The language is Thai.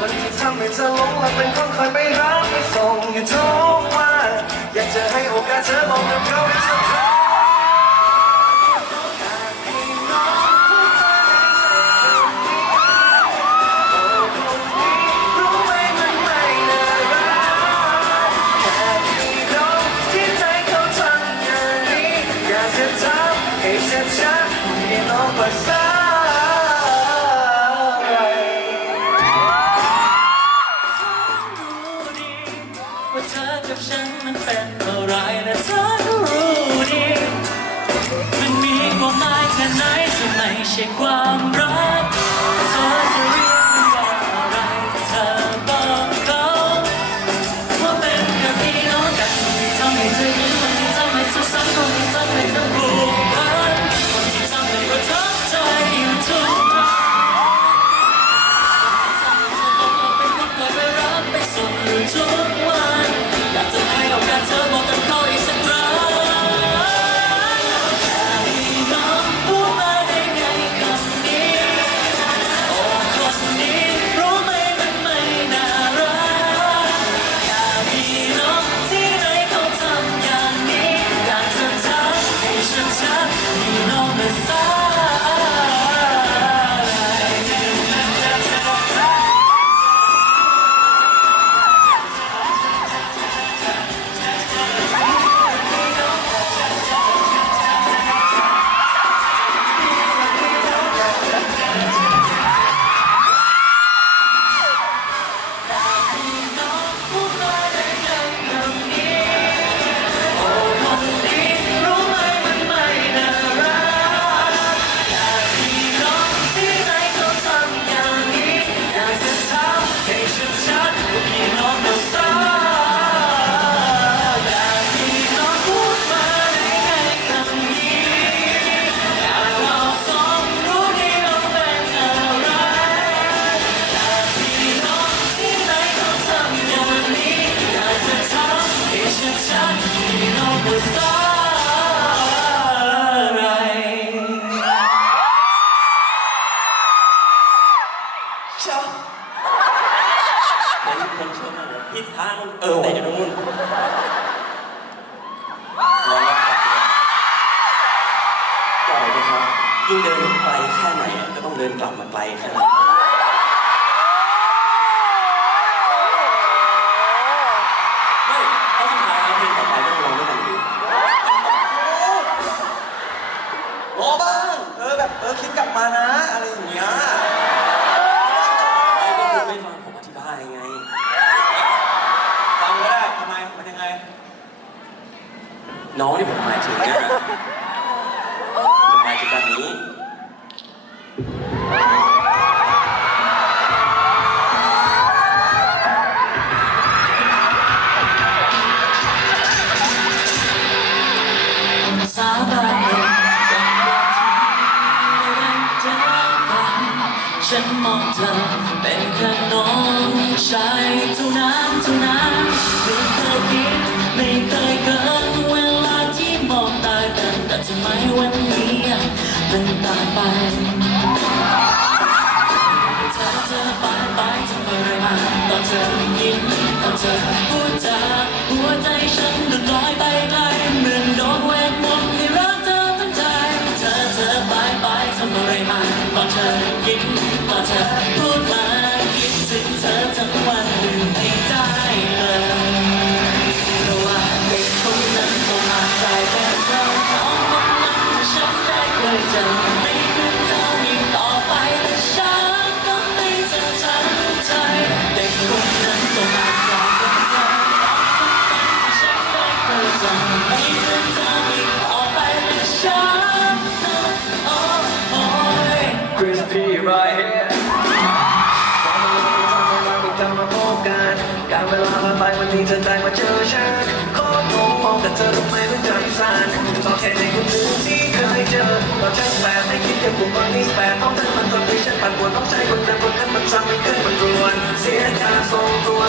วันที่ทำให้เธอหลงหลับเป็นคนคอยไปรับไปส่งอยู่ทุกวันอยากจะให้โอกาสเธอลองกับเขาอีกสักครั้งให้ช้าๆให้ช้าๆให้น้องไปซะ ว่าเธอกับฉันมันเป็นอะไรและเธอก็รู้ดี มันมีความหมายแค่ไหนจะไม่ใช่ความรัก กลับมาไกลแค่นั้นไม่เอาสุดท้ายเอาเพลงต่อไปก็ต้องร้องด้วยกันอยู่ดีรอบ้าง เออแบบเออคิดกลับมานะ อะไรอย่างเงี้ยไม่ก็คือไม่ฟังผมอธิบายไง ฟังก็ได้ทำไมมันยังไง น้องที่ผมหมายถึงเนี่ยผมหมายถึงแบบนี้ ฉันมองเธอเป็นแค่น้องชายเท่านั้นเท่านั้นไม่เคยคิดไม่เคยเกินเวลาที่มองตากันแต่ทำไมวันนี้มันต่างไป เธอเธอไปไปทำอะไรมาตอนเธอยิ้มตอนเธอพูดจาหัวใจฉันมันลอยไปไกล ไปวันนี้เธอได้มาเจอฉันขอโทษมองแต่เธอทำไมไม่ใจสั่นต่อแค่ในคนอื่นที่เคยเจอเราช่างแปลไม่คิดจะปลุกวันนี้แปลต้องเธอมันทำให้ฉันปั่นปวดต้องใช้คนแต่คนนั้นมันซ้ำไม่เคยมันรวนเสียการทรงตัว